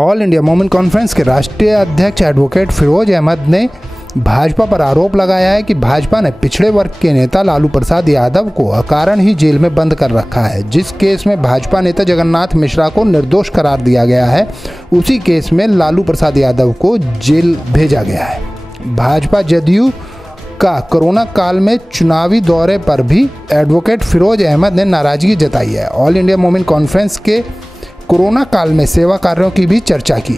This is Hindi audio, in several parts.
ऑल इंडिया मोमिन कॉन्फ्रेंस के राष्ट्रीय अध्यक्ष एडवोकेट फिरोज अहमद ने भाजपा पर आरोप लगाया है कि भाजपा ने पिछड़े वर्ग के नेता लालू प्रसाद यादव को अकारण ही जेल में बंद कर रखा है। जिस केस में भाजपा नेता जगन्नाथ मिश्रा को निर्दोष करार दिया गया है, उसी केस में लालू प्रसाद यादव को जेल भेजा गया है। भाजपा जदयू का कोरोना काल में चुनावी दौरे पर भी एडवोकेट फिरोज अहमद ने नाराजगी जताई है। ऑल इंडिया मोमिन कॉन्फ्रेंस के कोरोना काल में सेवा कार्यों की भी चर्चा की।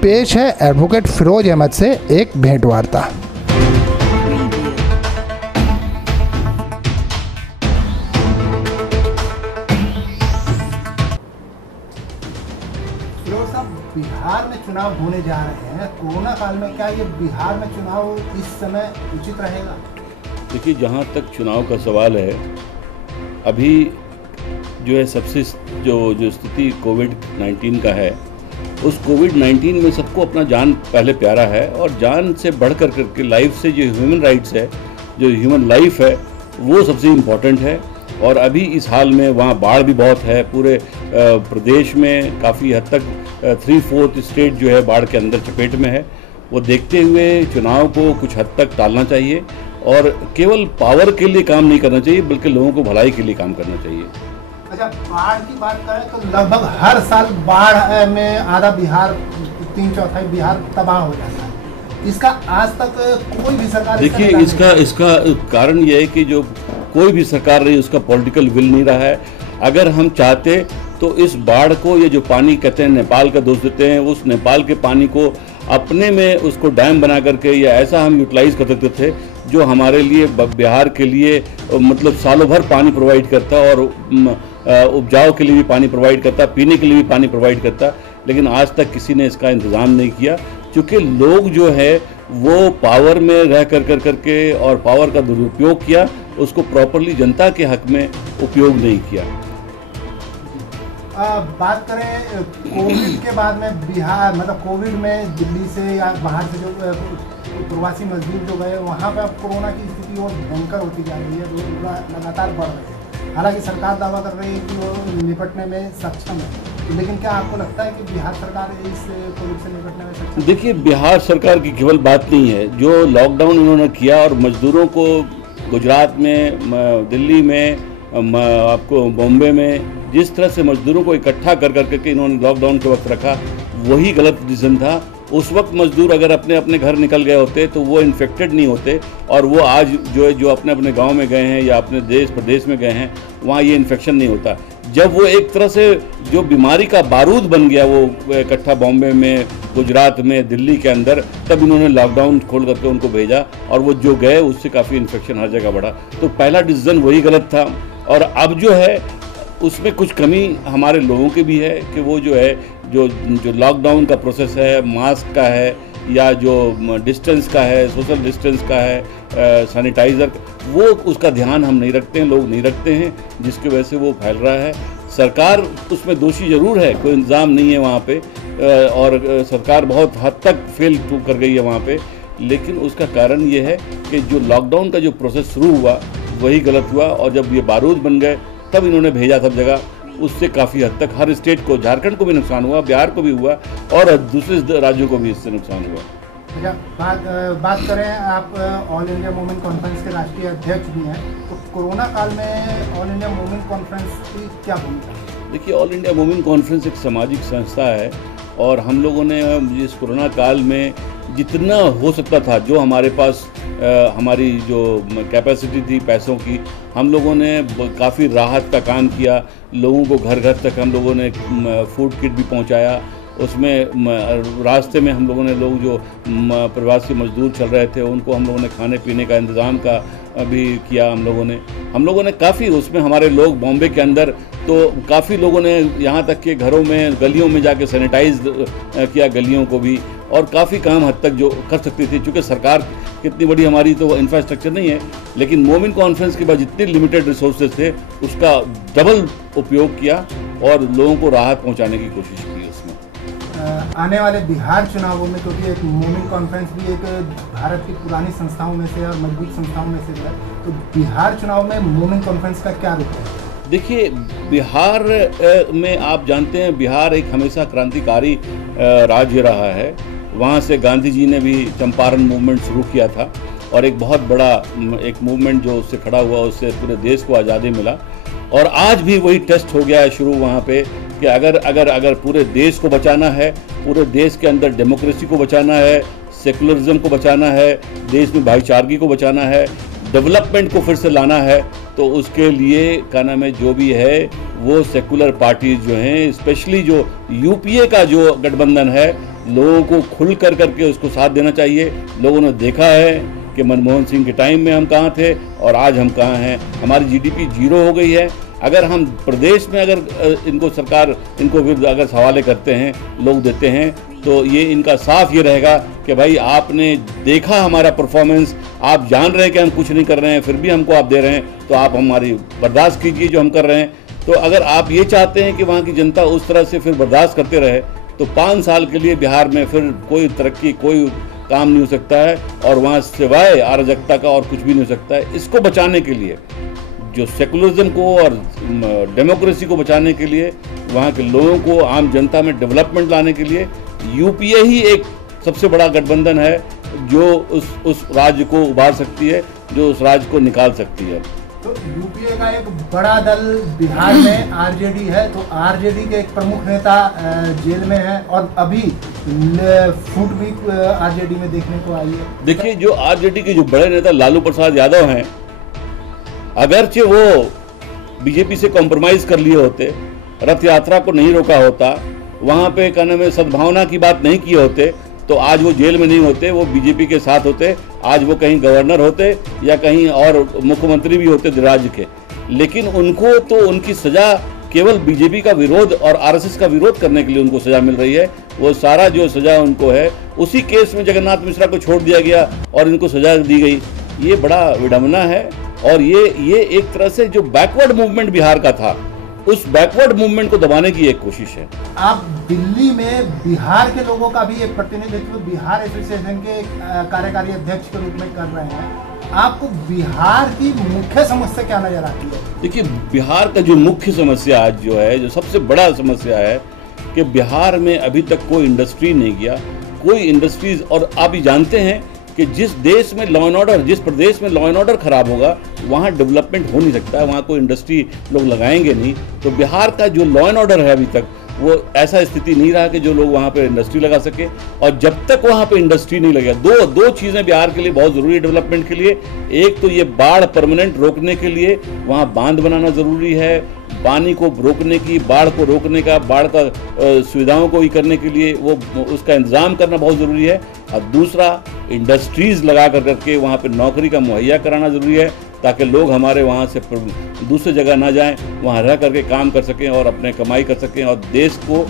पेश है एडवोकेट फिरोज अहमद से एक भेंटवार्ता। फिरोज साहब, बिहार में चुनाव होने जा रहे हैं, कोरोना काल में क्या ये बिहार में चुनाव इस समय उचित रहेगा? देखिए, जहाँ तक चुनाव का सवाल है, अभी जो है सबसे जो स्थिति कोविड-19 का है, उस कोविड-19 में सबको अपना जान पहले प्यारा है और जान से बढ़कर करके लाइफ से जो ह्यूमन राइट्स है, जो ह्यूमन लाइफ है, वो सबसे इम्पॉर्टेंट है। और अभी इस हाल में वहाँ बाढ़ भी बहुत है, पूरे प्रदेश में काफ़ी हद तक 3/4 स्टेट जो है बाढ़ के अंदर चपेट में है। वो देखते हुए चुनाव को कुछ हद तक टालना चाहिए और केवल पावर के लिए काम नहीं करना चाहिए, बल्कि लोगों को भलाई के लिए काम करना चाहिए। अच्छा, बाढ़ की बात करें तो लगभग हर साल बाढ़ में आधा बिहार, 3/4 बिहार तबाह हो जाता है। इसका आज तक कोई भी सरकार, देखिए, इसका कारण यह है कि जो कोई भी सरकार रही, उसका पॉलिटिकल विल नहीं रहा है। अगर हम चाहते तो इस बाढ़ को, ये जो पानी कहते हैं नेपाल का दोष देते हैं, उस नेपाल के पानी को अपने में उसको डैम बना करके या ऐसा हम यूटिलाइज कर सकते थे जो हमारे लिए, बिहार के लिए मतलब सालों भर पानी प्रोवाइड करता और उपजाऊ के लिए भी पानी प्रोवाइड करता, पीने के लिए भी पानी प्रोवाइड करता। लेकिन आज तक किसी ने इसका इंतज़ाम नहीं किया, क्योंकि लोग जो है वो पावर में रह करके और पावर का दुरुपयोग किया, उसको प्रॉपरली जनता के हक में उपयोग नहीं किया। बात करें कोविड के बाद में बिहार, मतलब कोविड में दिल्ली से या बाहर से जो प्रवासी मजदूर जो गए, वहाँ पे अब कोरोना की स्थिति और भयंकर होती जा रही है, लगातार बढ़ रही है। हालांकि सरकार दावा कर रही है कि वो निपटने में सक्षम है, लेकिन क्या आपको लगता है कि बिहार सरकार इस कोविड से निपटने में सक्षम है? देखिए, बिहार सरकार की केवल बात नहीं है, जो लॉकडाउन उन्होंने किया और मजदूरों को गुजरात में, दिल्ली में, आपको बॉम्बे में जिस तरह से मजदूरों को इकट्ठा कर करके इन्होंने लॉकडाउन के वक्त रखा, वही गलत डिसीजन था। उस वक्त मजदूर अगर अपने अपने घर निकल गए होते तो वो इन्फेक्टेड नहीं होते, और वो आज जो अपने अपने गांव में गए हैं या अपने देश प्रदेश में गए हैं, वहाँ ये इन्फेक्शन नहीं होता। जब वो एक तरह से जो बीमारी का बारूद बन गया, वो इकट्ठा बॉम्बे में, गुजरात में, दिल्ली के अंदर, तब इन्होंने लॉकडाउन खोल करके उनको भेजा और वो जो गए उससे काफ़ी इन्फेक्शन हर जगह बढ़ा। तो पहला डिसीजन वही गलत था। और अब जो है उसमें कुछ कमी हमारे लोगों की भी है कि वो जो है जो लॉकडाउन का प्रोसेस है, मास्क का है या जो डिस्टेंस का है, सोशल डिस्टेंस का है, सैनिटाइज़र, वो उसका ध्यान हम नहीं रखते हैं, लोग नहीं रखते हैं, जिसकी वजह से वो फैल रहा है। सरकार उसमें दोषी ज़रूर है, कोई इंतज़ाम नहीं है वहाँ पे, और सरकार बहुत हद तक फेल कर गई है वहाँ पे। लेकिन उसका कारण ये है कि जो लॉकडाउन का जो प्रोसेस शुरू हुआ वही गलत हुआ, और जब ये बारूद बन गए तब इन्होंने भेजा सब जगह, उससे काफ़ी हद तक हर स्टेट को, झारखंड को भी नुकसान हुआ, बिहार को भी हुआ और दूसरे राज्यों को भी इससे नुकसान हुआ। अच्छा, बात करें, आप ऑल इंडिया मोमिन कॉन्फ्रेंस के राष्ट्रीय अध्यक्ष भी हैं, तो कोरोना काल में ऑल इंडिया मोमिन कॉन्फ्रेंस की क्या भूमिका है? देखिए, ऑल इंडिया मोमिन कॉन्फ्रेंस एक सामाजिक संस्था है और हम लोगों ने इस कोरोना काल में जितना हो सकता था, जो हमारे पास हमारी जो कैपेसिटी थी पैसों की, हम लोगों ने काफ़ी राहत का काम किया। लोगों को घर घर तक हम लोगों ने फूड किट भी पहुंचाया। उसमें रास्ते में हम लोगों ने, लोग जो प्रवासी मजदूर चल रहे थे, उनको हम लोगों ने खाने पीने का इंतज़ाम का भी किया। हम लोगों ने काफ़ी, उसमें हमारे लोग बॉम्बे के अंदर तो काफ़ी लोगों ने यहाँ तक के घरों में, गलियों में जाके सैनिटाइज किया गलियों को भी, और काफ़ी काम हद तक जो कर सकती थी। चूँकि सरकार कितनी बड़ी हमारी तो इंफ्रास्ट्रक्चर नहीं है, लेकिन मोमिन कॉन्फ्रेंस के बाद जितने लिमिटेड रिसोर्सेज थे उसका डबल उपयोग किया और लोगों को राहत पहुँचाने की कोशिश की उसमें। आने वाले बिहार चुनावों में, क्योंकि एक मोमिन कॉन्फ्रेंस भी एक भारत की पुरानी संस्थाओं में से और मजबूत संस्थाओं में से है, तो बिहार चुनाव में मोमिन कॉन्फ्रेंस का क्या रुख है? देखिए, बिहार में आप जानते हैं, बिहार एक हमेशा क्रांतिकारी राज्य रहा है। वहाँ से गांधी जी ने भी चंपारण मूवमेंट शुरू किया था और एक बहुत बड़ा एक मूवमेंट जो उससे खड़ा हुआ, उससे पूरे देश को आज़ादी मिला। और आज भी वही टेस्ट हो गया है शुरू वहाँ पे कि अगर पूरे देश को बचाना है, पूरे देश के अंदर डेमोक्रेसी को बचाना है, सेकुलरिज्म को बचाना है, देश में भाईचारगी को बचाना है, डेवलपमेंट को फिर से लाना है, तो उसके लिए क्या नाम है, जो भी है वो सेकुलर पार्टीज जो हैं, स्पेशली जो यूपीए का जो गठबंधन है, लोगों को खुल कर करके उसको साथ देना चाहिए। लोगों ने देखा है कि मनमोहन सिंह के टाइम में हम कहाँ थे और आज हम कहाँ हैं। हमारी जीडीपी 0 हो गई है। अगर हम प्रदेश में इनको सरकार इनको फिर अगर हवाले करते हैं, लोग देते हैं, तो ये इनका साफ ये रहेगा कि भाई आपने देखा हमारा परफॉर्मेंस, आप जान रहे हैं कि हम कुछ नहीं कर रहे हैं, फिर भी हमको आप दे रहे हैं, तो आप हमारी बर्दाश्त कीजिए जो हम कर रहे हैं। तो अगर आप ये चाहते हैं कि वहाँ की जनता उस तरह से फिर बर्दाश्त करते रहे, तो 5 साल के लिए बिहार में फिर कोई तरक्की, कोई काम नहीं हो सकता है और वहाँ सिवाय अराजकता का और कुछ भी नहीं हो सकता है। इसको बचाने के लिए, जो सेकुलरिज्म को और डेमोक्रेसी को बचाने के लिए, वहाँ के लोगों को, आम जनता में डेवलपमेंट लाने के लिए यूपीए ही एक सबसे बड़ा गठबंधन है जो उस राज्य को उभार सकती है, जो उस राज्य को निकाल सकती है। तो यूपीए का एक बड़ा दल बिहार में आरजेडी है, तो आरजेडी के एक प्रमुख नेता जेल में है और अभी फूट भी आरजेडी में देखने को आई है। देखिए, जो आरजेडी के जो बड़े नेता लालू प्रसाद यादव हैं, अगरचे वो बीजेपी से कॉम्प्रोमाइज कर लिए होते, रथ यात्रा को नहीं रोका होता, वहाँ पे कहने में सद्भावना की बात नहीं किए होते, तो आज वो जेल में नहीं होते, वो बीजेपी के साथ होते। आज वो कहीं गवर्नर होते या कहीं और मुख्यमंत्री भी होते राज्य के। लेकिन उनको तो उनकी सज़ा केवल बीजेपी का विरोध और आरएसएस का विरोध करने के लिए उनको सज़ा मिल रही है। वो सारा जो सज़ा उनको है, उसी केस में जगन्नाथ मिश्रा को छोड़ दिया गया और इनको सज़ा दी गई। ये बड़ा विडम्बना है और ये एक तरह से जो बैकवर्ड मूवमेंट बिहार का था, उस बैकवर्ड मूवमेंट को दबाने की एक कोशिश है। आप दिल्ली में बिहार के लोगों का भी एक प्रतिनिधित्व बिहार एसोसिएशन के कार्यकारी अध्यक्ष के रूप में कर रहे हैं। आपको बिहार की मुख्य समस्या क्या नजर आती है? देखिए, बिहार का जो मुख्य समस्या आज जो है, जो सबसे बड़ा समस्या है कि बिहार में अभी तक कोई इंडस्ट्री नहीं गया, कोई इंडस्ट्रीज। और आप ही जानते हैं कि जिस देश में लॉ एंड ऑर्डर, जिस प्रदेश में लॉ एंड ऑर्डर खराब होगा, वहाँ डेवलपमेंट हो नहीं सकता है, वहाँ कोई इंडस्ट्री लोग लगाएंगे नहीं। तो बिहार का जो लॉ एंड ऑर्डर है अभी तक, वो ऐसा स्थिति नहीं रहा कि जो लोग वहाँ पे इंडस्ट्री लगा सके। और जब तक वहाँ पे इंडस्ट्री नहीं लगे, दो चीज़ें बिहार के लिए बहुत ज़रूरी है डेवलपमेंट के लिए। एक तो ये बाढ़ परमानेंट रोकने के लिए वहाँ बांध बनाना ज़रूरी है, पानी को रोकने की, बाढ़ को रोकने का, बाढ़ का सुविधाओं को ही करने के लिए वो उसका इंतज़ाम करना बहुत ज़रूरी है। और दूसरा, इंडस्ट्रीज़ लगा करके वहाँ पे नौकरी का मुहैया कराना ज़रूरी है, ताकि लोग हमारे वहाँ से दूसरी जगह ना जाएं, वहाँ रह करके काम कर सकें और अपने कमाई कर सकें और देश को,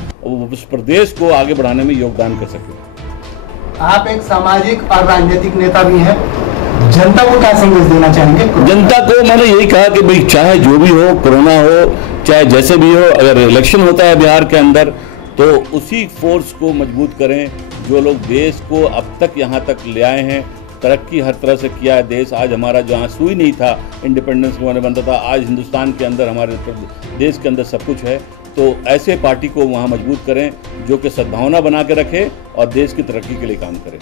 उस प्रदेश को आगे बढ़ाने में योगदान कर सकें। आप एक सामाजिक और राजनीतिक नेता भी हैं, जनता को क्या संदेश देना चाहेंगे? जनता को मैंने यही कहा कि भाई चाहे जो भी हो, कोरोना हो, चाहे जैसे भी हो, अगर इलेक्शन होता है बिहार के अंदर, तो उसी फोर्स को मजबूत करें जो लोग देश को अब तक यहाँ तक ले आए हैं। तरक्की हर तरह से किया है देश। आज हमारा जहाँ सुई नहीं था, इंडिपेंडेंस को बनता था, आज हिंदुस्तान के अंदर, हमारे देश के अंदर सब कुछ है। तो ऐसे पार्टी को वहाँ मजबूत करें जो कि सद्भावना बना के रखे और देश की तरक्की के लिए काम करें।